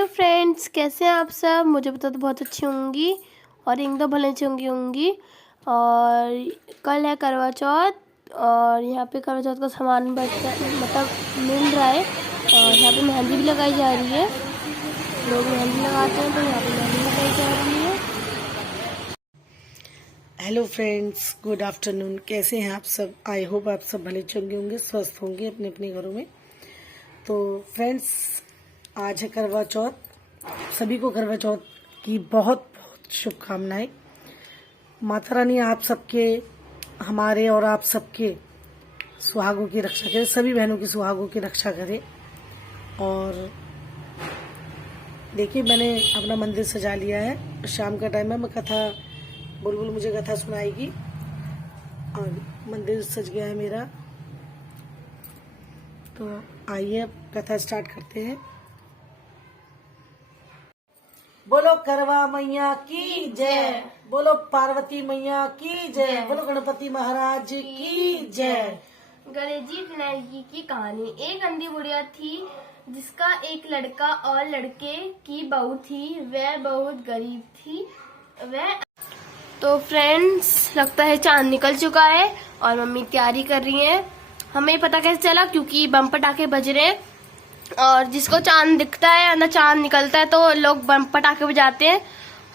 Hello friends, कैसे हैं आप सब। मुझे पता तो बहुत अच्छी होंगी और एकदम भले अच्छी होंगी। और कल है करवा चौथ और यहाँ पे करवा चौथ का सामान मतलब मिल रहा है। और यहाँ पे मेहंदी भी लगाई जा रही है। लोग मेहंदी लगाते हैं तो यहाँ पे मेहंदी लगाई जा रही है। Hello friends, good afternoon. कैसे हैं आप सब। आई होप आप सब भले चंगे होंगे, स्वस्थ होंगे अपने अपने घरों में। तो फ्रेंड्स, आज है करवा चौथ। सभी को करवा चौथ की बहुत बहुत शुभकामनाएं। माता रानी आप सबके, हमारे और आप सबके सुहागों की रक्षा करे, सभी बहनों की सुहागों की रक्षा करे। और देखिए, मैंने अपना मंदिर सजा लिया है। शाम का टाइम है, मैं कथा बुलबुल मुझे कथा सुनाएगी और मंदिर सज गया है मेरा। तो आइए अब कथा स्टार्ट करते हैं। बोलो करवा मैया की जय, बोलो पार्वती मैया की जय, बोलो गणपति महाराज की जय। गणेश जी लड़की की कहानी। एक अंधी बुढ़िया थी जिसका एक लड़का और लड़के की बहू थी। वह बहुत गरीब थी। वह तो फ्रेंड्स, लगता है चांद निकल चुका है और मम्मी तैयारी कर रही हैं। हमें पता कैसे चला, क्योंकि बम पटाखे बज रहे हैं और जिसको चांद दिखता है ना, चांद निकलता है तो लोग बम पटाखे बजाते हैं।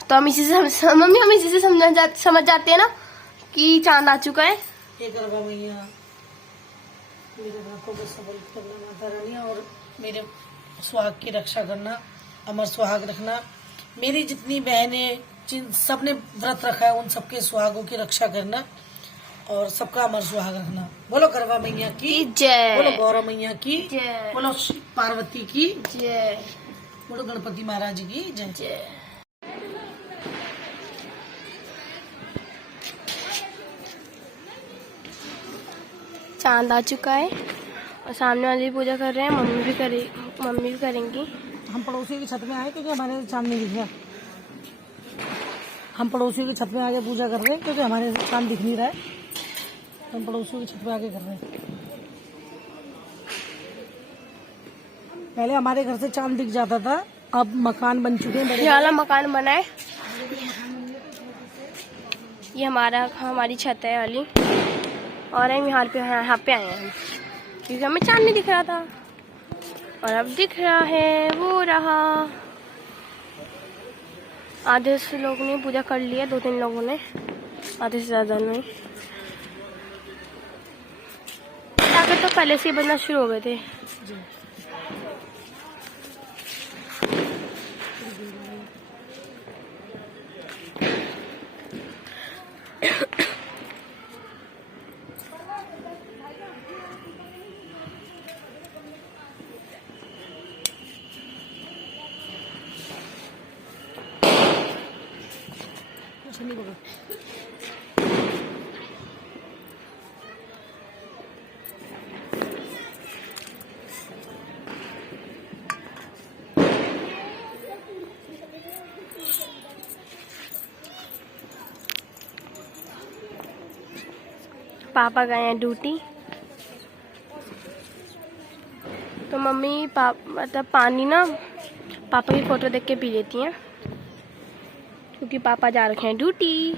तो हम इसी से मम्मी हम इसी से समझ जाते हैं ना कि चांद आ चुका है। हे करवा मैया, मेरे हाथों को सबल करना माता रानी, और मेरे सुहाग की रक्षा करना, अमर सुहाग रखना। मेरी जितनी बहनें जिन सबने व्रत रखा है उन सबके सुहागों की रक्षा करना और सबका अमर सुहाग रखना। बोलो करवा मैया की जय, बोलो गौरव मैया की जय, बोलो पार्वती की जय, बोलो गणपति महाराज की जय जय। चांद आ चुका है और सामने वाली भी पूजा कर रहे हैं। मम्मी भी करेंगी। हम पड़ोसी की छत में आए क्योंकि हमारे चांद नहीं दिख रहा। हम पड़ोसियों की छत में आके पूजा कर रहे हैं क्योंकि हमारे चांद दिख नहीं रहा है। हम पड़ोसियों की छत पे आके कर रहे हैं। पहले हमारे घर से चांद दिख जाता था, अब मकान बन चुके हैं। ये वाला मकान बना है। ये हमारी छत है वाली। और हम यहाँ पे आए हैं क्योंकि हमें चांद नहीं दिख रहा था और अब दिख रहा है। वो रहा। आधे से लोगों ने पूजा कर लिया, 2-3 लोगों ने, आधे से ज्यादा नहीं। पटाखे तो पहले से ही बनना शुरू हो गए थे। नहीं बोलो। पापा गए हैं ड्यूटी। तो मम्मी मतलब पानी ना पापा की फोटो देख के पी लेती हैं क्योंकि पापा जा रखे हैं ड्यूटी।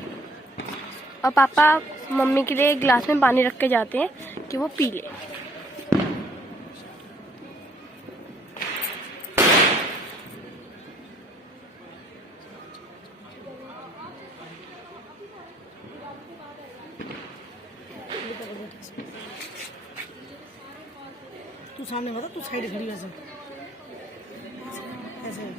और पापा मम्मी के लिए एक गिलास में पानी रख के जाते हैं कि वो पी ले। तू सामने बता, तू साइड खड़ी वैसे ऐसे।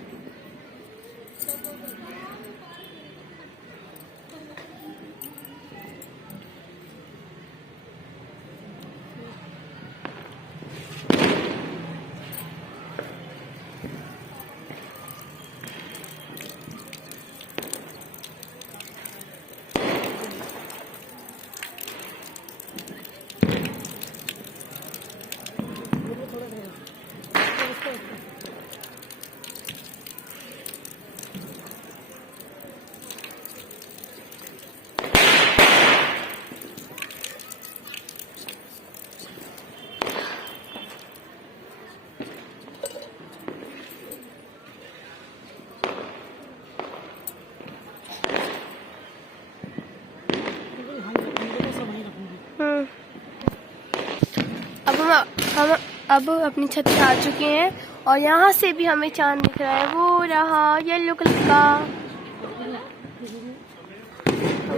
हम अब अपनी छत पे आ चुके हैं और यहाँ से भी हमें चांद दिख रहा है, वो रहा येलो कलर का।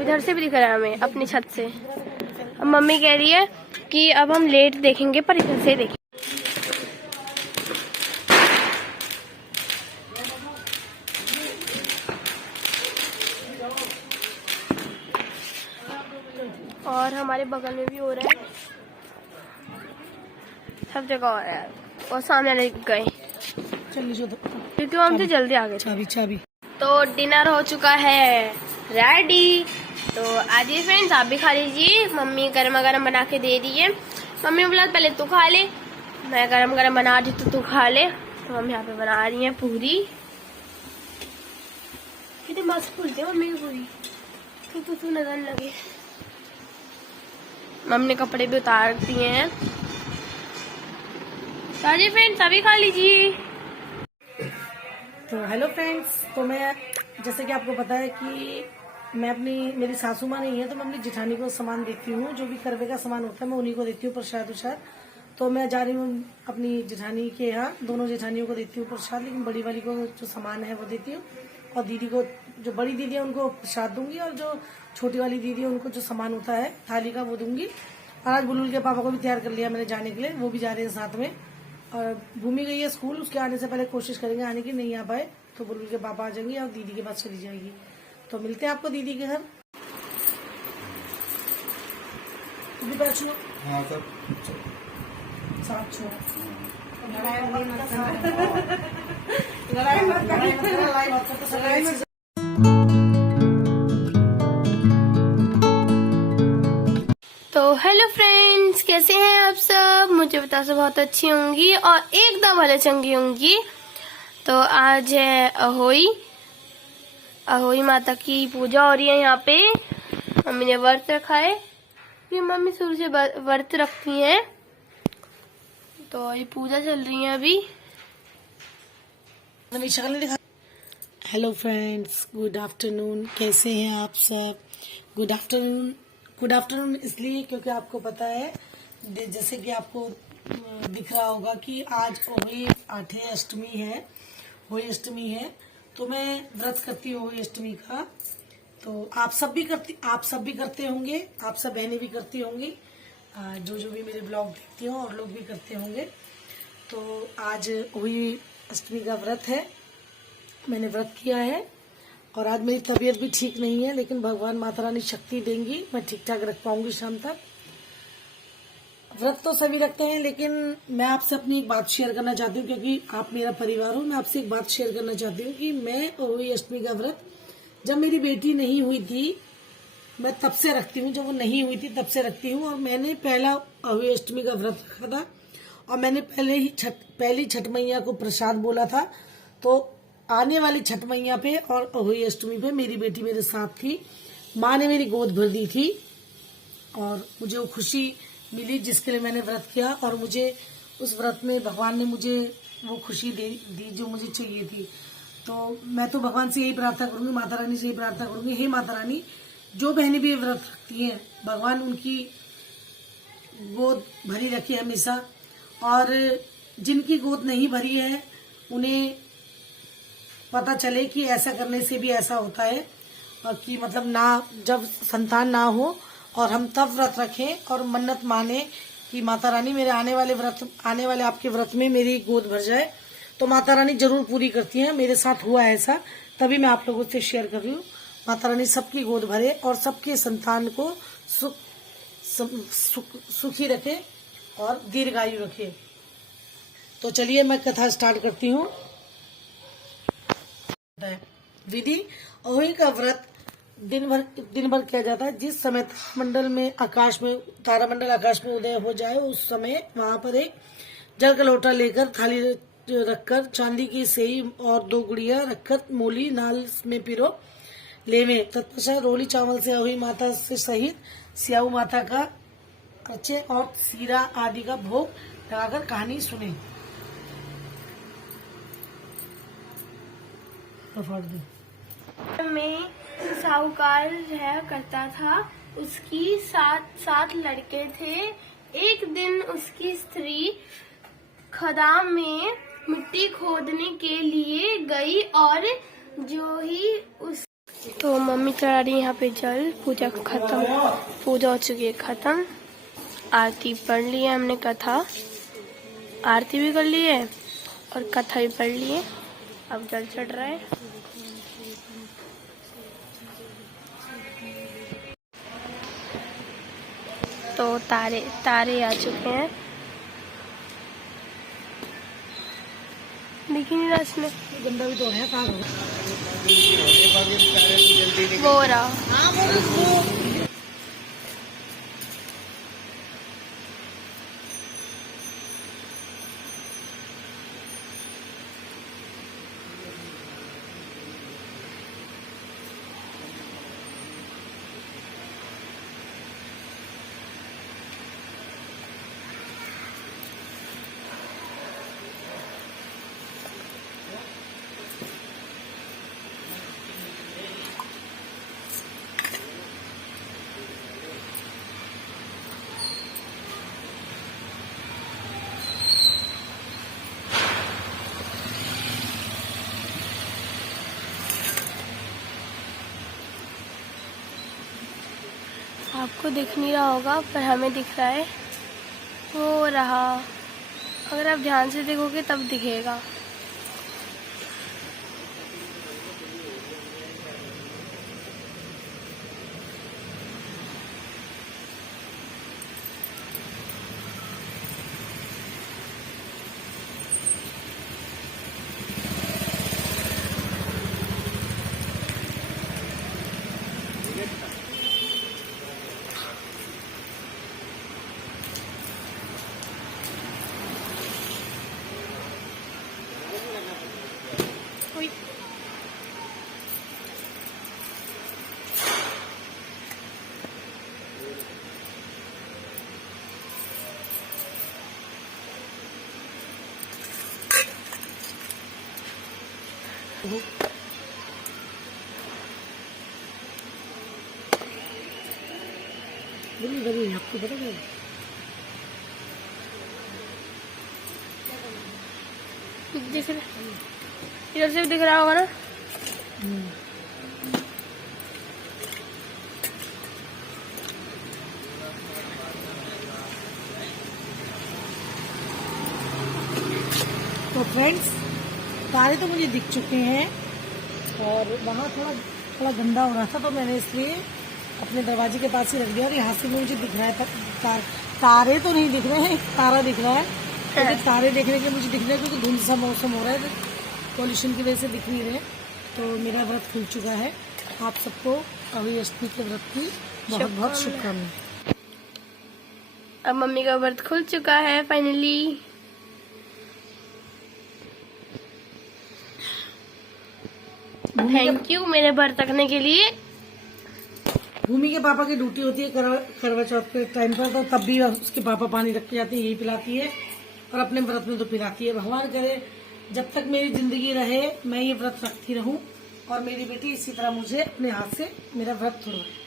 इधर से भी दिख रहा है हमें अपनी छत से। अब मम्मी कह रही है कि अब हम लेट देखेंगे पर इधर से देखेंगे। और हमारे बगल में भी हो रहा है, सब जगह हो रहा है और सामने वाले गए क्योंकि हम तो जल्दी आ गए। चाबी तो डिनर हो चुका है रेडी। तो आइए फ्रेंड्स, आप भी खा लीजिए। मम्मी गरम गरम बना के दे रही है। मम्मी ने बोला पहले तू खा ले, मैं गरम गरम बना रही तो तू खा ले। तो हम यहाँ पे बना रही हैं पूरी। कितनी मस्त फूलती है मम्मी की पूरी, तो नजर लगे। मम्मी ने कपड़े भी उतार दिए हैं। तो आइए फ्रेंड्स, अभी खा लीजिए। तो हेलो फ्रेंड्स, तो मैं जैसे कि आपको पता है कि मैं मेरी सासू माँ नहीं है, तो मैं अपनी जेठानी को सामान देती हूँ। जो भी करवे का सामान होता है मैं उन्हीं को देती हूँ प्रसाद उसाद। तो मैं जा रही हूँ अपनी जेठानी के यहाँ, दोनों जेठानियों को देती हूँ प्रसाद, लेकिन बड़ी वाली को जो सामान है वो देती हूँ और दीदी को, जो बड़ी दीदी है उनको प्रसाद दूंगी और जो छोटी वाली दीदी है उनको जो सामान होता है थाली का वो दूंगी। और आज बुलबुल के पापा को भी तैयार कर लिया मैंने जाने के लिए, वो भी जा रहे हैं साथ में। और भूमि गई है स्कूल, उसके आने से पहले कोशिश करेंगे आने की, नहीं आ पाए तो बुलबुल के पापा आ जाएंगे और दीदी के पास चली जाएगी। तो मिलते हैं आपको दीदी के घर। हाँ सर, तो हेलो फ्रेंड्स, कैसे हैं आप सब? मुझे बता सब बहुत अच्छी होंगी और एकदम भले चंगी होंगी। तो आज है अहोई माता की पूजा हो रही है यहाँ पे। मम्मी ने व्रत रखा है, ये मम्मी शुरू से व्रत रखती हैं। तो ये पूजा चल रही है अभी। हेलो फ्रेंड्स, गुड आफ्टरनून, कैसे हैं आप सब? गुड आफ्टरनून इसलिए क्योंकि आपको पता है, जैसे कि आपको दिख रहा होगा कि आज होली 8 अष्टमी है। तो मैं व्रत करती हूँ होली अष्टमी का। तो आप सब भी करते होंगे, आप सब बहनें भी करती होंगी, जो भी मेरे ब्लॉग देखती हो और लोग भी करते होंगे। तो आज होली अष्टमी का व्रत है, मैंने व्रत किया है और आज मेरी तबीयत भी ठीक नहीं है, लेकिन भगवान माता रानी शक्ति देंगी, मैं ठीक ठाक रख पाऊंगी शाम तक। व्रत तो सभी रखते हैं, लेकिन मैं आपसे अपनी एक बात शेयर करना चाहती हूँ, क्योंकि आप मेरा परिवार हो। मैं आपसे एक बात शेयर करना चाहती हूँ कि मैं होली अष्टमी का व्रत जब मेरी बेटी नहीं हुई थी मैं तब से रखती हूँ, जब वो नहीं हुई थी तब से रखती हूँ। और मैंने पहला होली अष्टमी का व्रत रखा था और मैंने पहली छठ मैया को प्रसाद बोला था। तो आने वाली छठ मैया पे और होली अष्टमी पे मेरी बेटी मेरे साथ थी, माँ ने मेरी गोद भर दी थी और मुझे वो खुशी मिली जिसके लिए मैंने व्रत किया। और मुझे उस व्रत में भगवान ने मुझे वो खुशी दी जो मुझे चाहिए थी। तो मैं तो भगवान से यही प्रार्थना करूंगी, माता रानी से यही प्रार्थना करूंगी, हे माता रानी, जो बहनें भी व्रत रखती हैं भगवान उनकी गोद भरी रखे हमेशा, और जिनकी गोद नहीं भरी है उन्हें पता चले कि ऐसा करने से भी ऐसा होता है, और कि मतलब ना, जब संतान ना हो और हम तब व्रत रखें और मन्नत माने कि माता रानी मेरे आने वाले आपके व्रत में मेरी गोद भर जाए, तो माता रानी जरूर पूरी करती हैं। मेरे साथ हुआ ऐसा, तभी मैं आप लोगों से शेयर कर रही हूँ। माता रानी सबकी गोद भरे और सबके संतान को सुखी रखे और दीर्घायु रखे। तो चलिए मैं कथा स्टार्ट करती हूँ। विधि होली का व्रत दिन भर किया जाता है। जिस समय तारामंडल आकाश में उदय हो जाए, उस समय वहां पर एक जल का लोटा लेकर थाली रखकर चांदी की सेई और 2 गुड़िया रखकर मोली नाल में पिरो लेवे। तत्पश्चात रोली चावल से अहोई माता से सहित स्याऊ माता का कच्चे और सीरा आदि का भोग लगाकर कहानी सुने। में साहूकार रहा करता था, उसकी सात लड़के थे। एक दिन उसकी स्त्री खदान में मिट्टी खोदने के लिए गई और जो ही उस तो मम्मी चढ़ा रही यहाँ पे जल। पूजा खत्म, पूजा हो चुकी है खत्म। आरती पढ़ ली है हमने, कथा आरती भी कर ली है और कथा भी पढ़ ली है। अब जल चढ़ रहा है। तो तारे आ चुके हैं। दिख नहीं रहा इसमें, गंदा भी तो है, कहाँ वो रहा। आपको दिख नहीं रहा होगा पर हमें दिख रहा है, वो रहा। अगर आप ध्यान से देखोगे तब दिखेगा। आपको पता है दिख रहा, इधर से भी दिख रहा होगा ना। तो फ्रेंड्स, तारे तो मुझे दिख चुके हैं और वहाँ थोड़ा गंदा हो रहा था, तो मैंने इसलिए अपने दरवाजे के पास ही रख दिया। और यहाँ से मुझे दिख रहा है तारे तो नहीं दिख रहे हैं, तारा दिख रहा है। क्योंकि तारे देखने के मुझे दिख रहे हैं, क्योंकि धुंध सा मौसम हो रहा है, पॉल्यूशन की वजह से दिख नहीं रहे। तो मेरा व्रत खुल चुका है। आप सबको अभी अष्टमी के व्रत की बहुत बहुत शुभकामनाएं। अब मम्मी का व्रत खुल चुका है फाइनली। थैंक यू मेरे व्रत रखने के लिए। भूमि के पापा की ड्यूटी होती है करवा चौथ के टाइम पर, तो तब भी उसके पापा पानी रख के जाते हैं, यही पिलाती है और अपने व्रत में तो पिलाती है। भगवान करे जब तक मेरी जिंदगी रहे मैं ये व्रत रखती रहूं और मेरी बेटी इसी तरह मुझे अपने हाथ से मेरा व्रत छुड़वाए।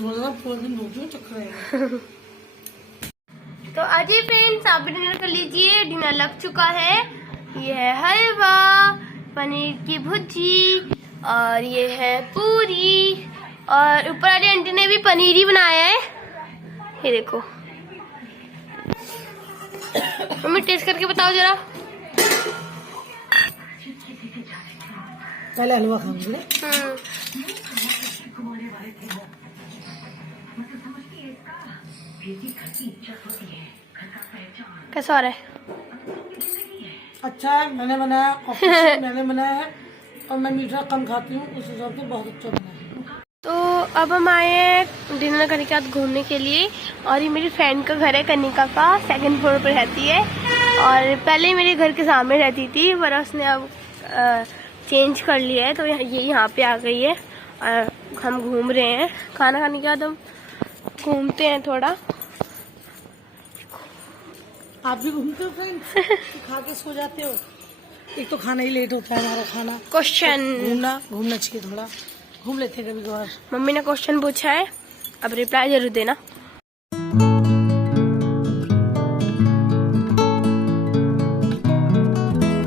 थोड़ा पूरा दिन रुक जाओ, चक्कर आएगा। तो अजय फ्रेंड्स, आप डिनर कर लीजिए। डिनर लग चुका है। ये है हलवा, पनीर की भुर्जी और ये है पूरी, और ऊपर वाली आंटी ने भी पनीर ही बनाया है। ये देखो मम्मी, टेस्ट करके बताओ जरा। पहले हलवा खाऊंगी। कैसा हो रहा है? अच्छा है, मैंने बनाया, ऑफिस मैंने बनाया है और मैं मीठा कम खाती हूँ, उस हिसाब से बहुत अच्छा बना है। तो अब हम आए हैं डिनर करने के बाद घूमने के लिए, और ये मेरी फ्रेंड का घर है, कनिका का, 2nd फ्लोर पर रहती है और पहले मेरे घर के सामने रहती थी, पर उसने अब चेंज कर लिया है, तो ये यहाँ पे आ गई है और हम घूम रहे हैं। खाना खाने के बाद हम घूमते हैं थोड़ा। आप भी घूमते हो फ्रेंड्स? खा के सो जाते हो? एक तो खाना ही लेट होता है हमारा खाना। क्वेश्चन, घूमना चाहिए, थोड़ा घूम लेते हैं कभी कभार। मम्मी ने क्वेश्चन पूछा है, अब रिप्लाई जरूर देना।